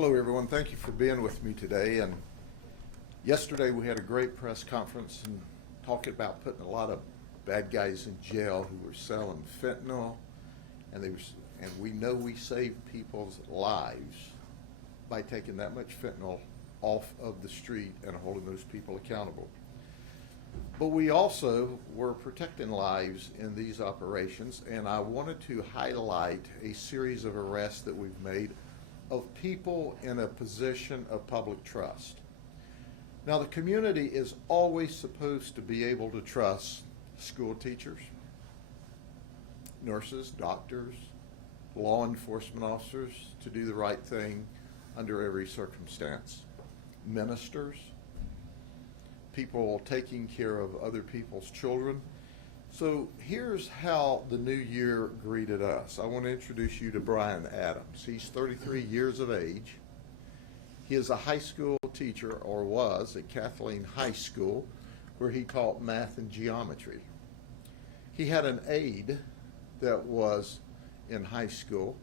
Hello, everyone. Thank you for being with me today. And yesterday we had a great press conference and talking about putting a lot of bad guys in jail who were selling fentanyl, and we know we save people's lives by taking that much fentanyl off of the street and holding those people accountable. But we also were protecting lives in these operations, and I wanted to highlight a series of arrests that we've made of people in a position of public trust. Now, the community is always supposed to be able to trust school teachers, nurses, doctors, law enforcement officers to do the right thing under every circumstance, ministers, people taking care of other people's children. So here's how the new year greeted us. I want to introduce you to Brian Adams. He's 33 years of age. He is a high school teacher, or was, at Kathleen High School, where he taught math and geometry. He had an aide that was in high school,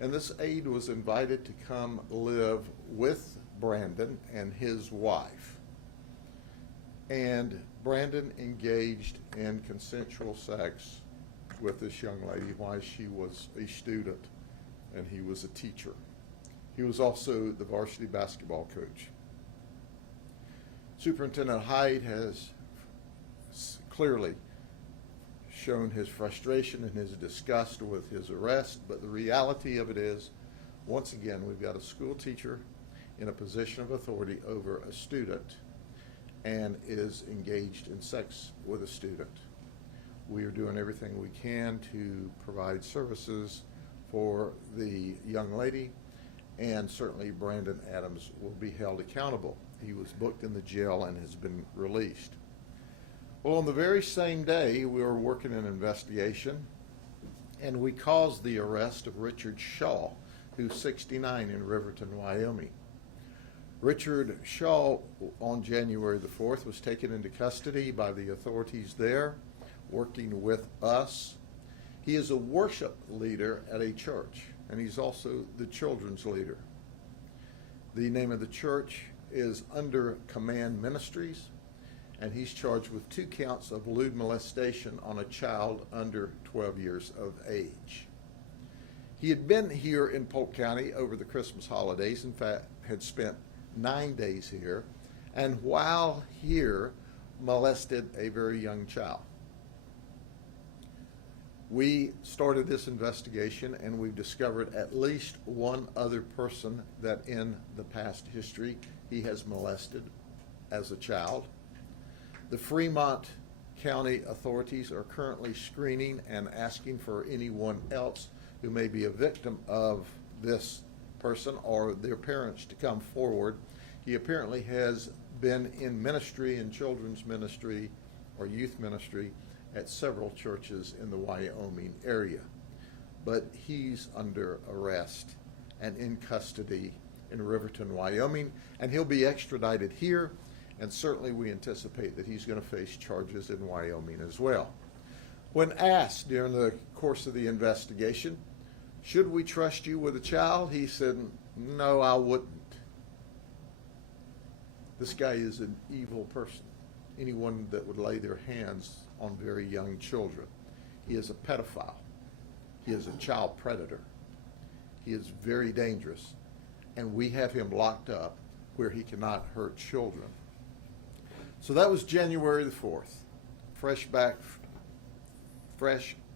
and this aide was invited to come live with Brandon and his wife. And Brandon engaged in consensual sex with this young lady while she was a student and he was a teacher. He was also the varsity basketball coach. Superintendent Hyde has clearly shown his frustration and his disgust with his arrest, but the reality of it is, once again, we've got a school teacher in a position of authority over a student and is engaged in sex with a student. We are doing everything we can to provide services for the young lady, and certainly Brandon Adams will be held accountable. He was booked in the jail and has been released. Well, on the very same day, we were working an investigation, and we caused the arrest of Richard Shaw, who's 69 in Riverton, Wyoming. Richard Shaw, on January the 4th, was taken into custody by the authorities there, working with us. He is a worship leader at a church, and he's also the children's leader. The name of the church is Under Command Ministries, and he's charged with 2 counts of lewd molestation on a child under 12 years of age. He had been here in Polk County over the Christmas holidays, in fact, had spent 9 days here, and while here, molested a very young child. We started this investigation, and we've discovered at least one other person that in the past history he has molested as a child. The Fremont County authorities are currently screening and asking for anyone else who may be a victim of this person or their parents to come forward. He apparently has been in ministry, in children's ministry or youth ministry at several churches in the Wyoming area. But he's under arrest and in custody in Riverton, Wyoming, and he'll be extradited here, and certainly we anticipate that he's going to face charges in Wyoming as well. When asked during the course of the investigation, should we trust you with a child? He said, no, I wouldn't. This guy is an evil person. Anyone that would lay their hands on very young children. He is a pedophile. He is a child predator. He is very dangerous. And we have him locked up where he cannot hurt children. So that was January the 4th. Fresh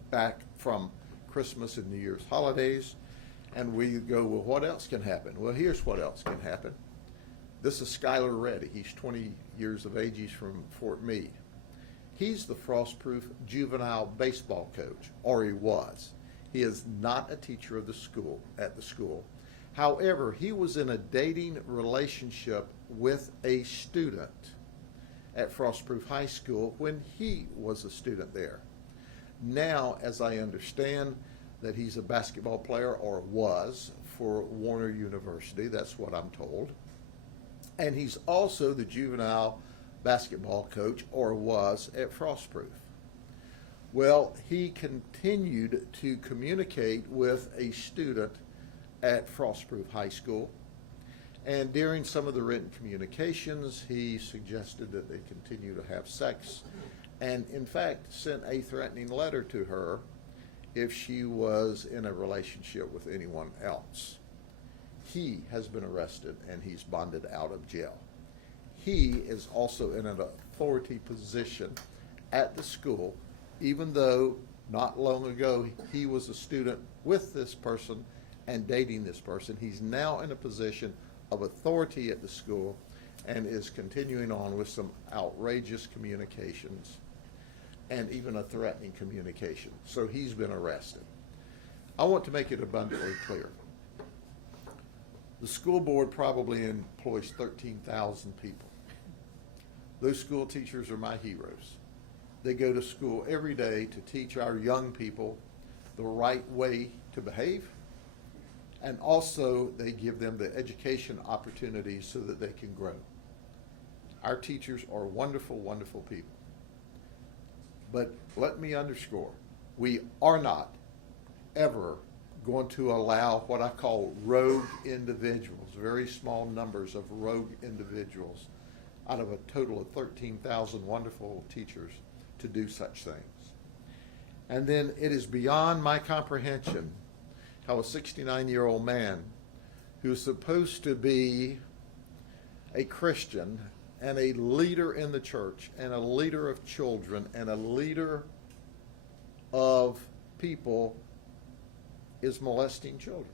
back from Christmas and New Year's holidays, and we go, well, what else can happen? Well, here's what else can happen. This is Skyler Reddy. He's 20 years of age. He's from Fort Meade. He's the frost-proof juvenile baseball coach, or he was. He is not a teacher of the school, at the school. However, he was in a dating relationship with a student at Frostproof High School when he was a student there. Now, as I understand, that he's a basketball player, or was, for Warner University. That's what I'm told. And he's also the juvenile basketball coach, or was, at Frostproof. Well, he continued to communicate with a student at Frostproof High School, And during some of the written communications, he suggested that they continue to have sex, and in fact sent a threatening letter to her if she was in a relationship with anyone else. He has been arrested and he's bonded out of jail. He is also in an authority position at the school, even though not long ago he was a student with this person and dating this person. He's now in a position of authority at the school and is continuing on with some outrageous communications and even a threatening communication. So he's been arrested. I want to make it abundantly clear. The school board probably employs 13,000 people. Those school teachers are my heroes. They go to school every day to teach our young people the right way to behave, and also they give them the education opportunities so that they can grow. Our teachers are wonderful, wonderful people. But let me underscore, we are not ever going to allow what I call rogue individuals, very small numbers of rogue individuals out of a total of 13,000 wonderful teachers to do such things. And then it is beyond my comprehension how a 69-year-old man who is supposed to be a Christian and a leader in the church and a leader of children and a leader of people is molesting children,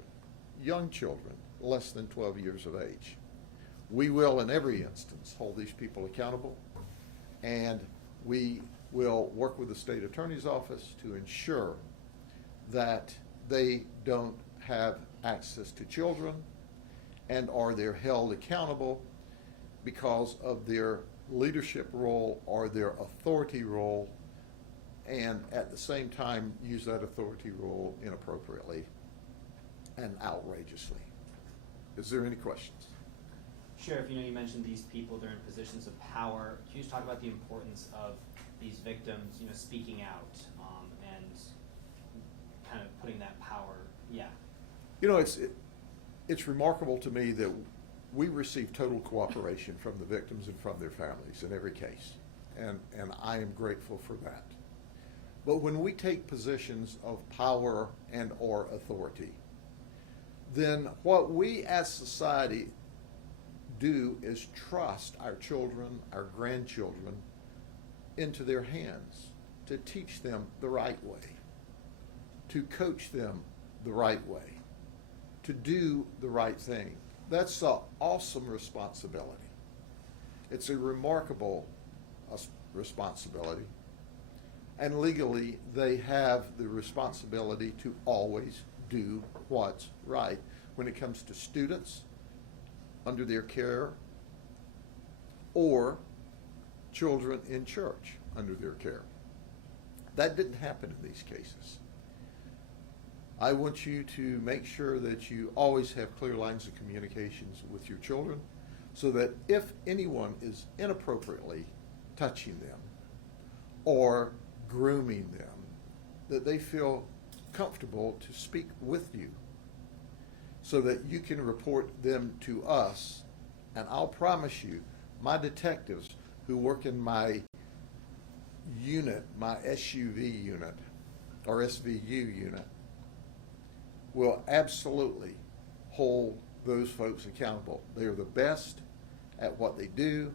young children, less than 12 years of age. We will, in every instance, hold these people accountable, and we will work with the state attorney's office to ensure that they don't have access to children and are they're held accountable because of their leadership role or their authority role, and at the same time use that authority role inappropriately and outrageously. Is there any questions? Sheriff, you mentioned these people, they're in positions of power. Can you just talk about the importance of these victims, speaking out and kind of putting that power, It's remarkable to me that we receive total cooperation from the victims and from their families in every case, and I am grateful for that. But when we take positions of power and or authority, then what we as society do is trust our children, our grandchildren, into their hands to teach them the right way, to coach them the right way, to do the right thing. That's an awesome responsibility. It's a remarkable responsibility. And legally, they have the responsibility to always do what's right when it comes to students under their care or children in church under their care. That didn't happen in these cases. I want you to make sure that you always have clear lines of communications with your children so that if anyone is inappropriately touching them or grooming them, that they feel comfortable to speak with you so that you can report them to us. And I'll promise you, my detectives who work in my unit, my SUV unit or SVU unit, will absolutely hold those folks accountable. They are the best at what they do.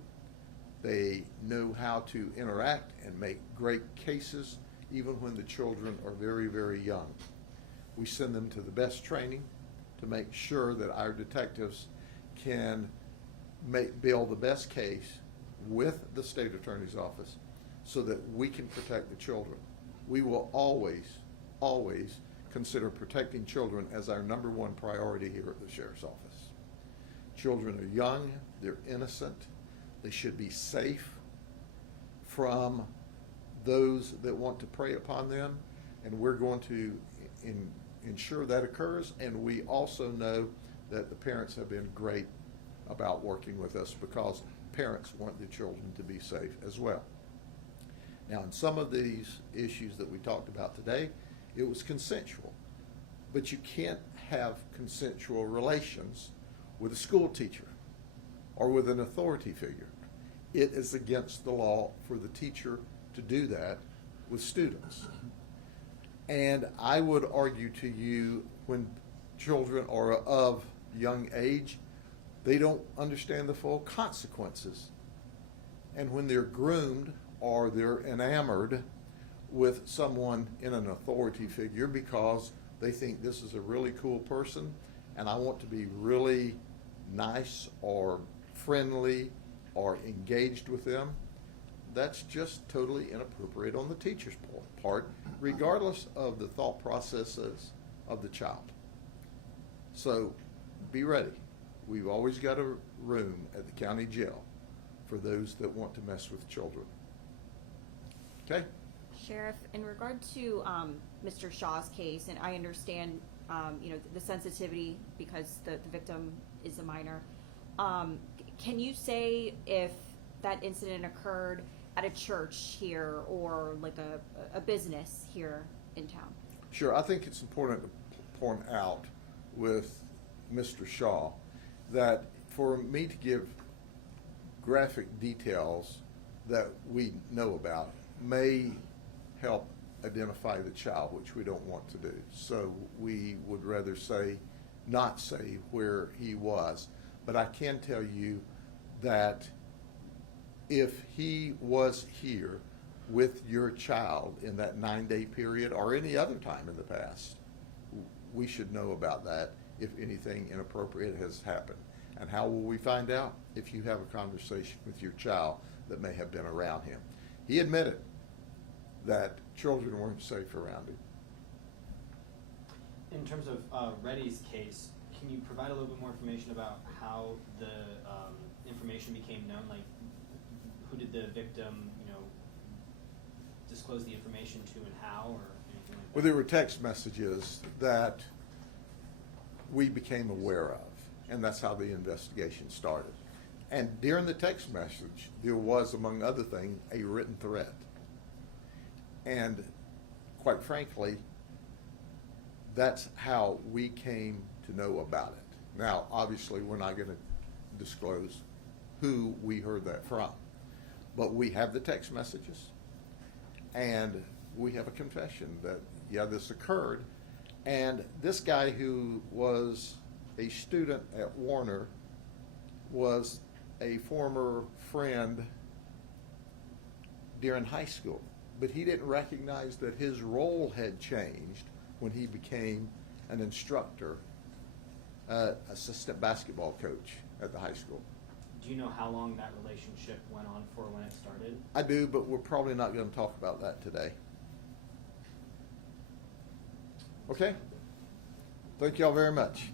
They know how to interact and make great cases even when the children are very, very young. We send them to the best training to make sure that our detectives can build the best case with the state attorney's office so that we can protect the children. We will always, always consider protecting children as our number one priority here at the Sheriff's Office. Children are young, they're innocent, they should be safe from those that want to prey upon them, and we're going to ensure that occurs. And we also know that the parents have been great about working with us because parents want the children to be safe as well. Now, in some of these issues that we talked about today, it was consensual, but you can't have consensual relations with a school teacher or with an authority figure. It is against the law for the teacher to do that with students. And I would argue to you, when children are of young age, they don't understand the full consequences. And when they're groomed or they're enamored with someone in an authority figure because they think this is a really cool person and I want to be really nice or friendly or engaged with them, that's just totally inappropriate on the teacher's part, regardless of the thought processes of the child. So be ready. We've always got a room at the county jail for those that want to mess with children. Okay? Sheriff, in regard to Mr. Shaw's case, and I understand the sensitivity because the victim is a minor, can you say if that incident occurred at a church here or like a business here in town? Sure. I think it's important to point out with Mr. Shaw that for me to give graphic details that we know about may help identify the child, which we don't want to do. So we would rather not say where he was. But I can tell you that if he was here with your child in that 9-day period or any other time in the past, we should know about that if anything inappropriate has happened. And how will we find out? If you have a conversation with your child that may have been around him. He admitted that children weren't safe around him. In terms of Reddy's case, can you provide a little bit more information about how the information became known? Like, who did the victim, disclose the information to, and how, or anything like that? Well, there were text messages that we became aware of, and that's how the investigation started. And during the text message, there was, among other things, a written threat. And quite frankly, that's how we came to know about it. Now, obviously, we're not going to disclose who we heard that from, but we have the text messages, and we have a confession that, yeah, this occurred. And this guy, who was a student at Warner, was a former friend during high school, but he didn't recognize that his role had changed when he became an instructor, assistant basketball coach at the high school. Do you know how long that relationship went on for when it started? I do, but we're probably not going to talk about that today. Okay? Thank y'all very much.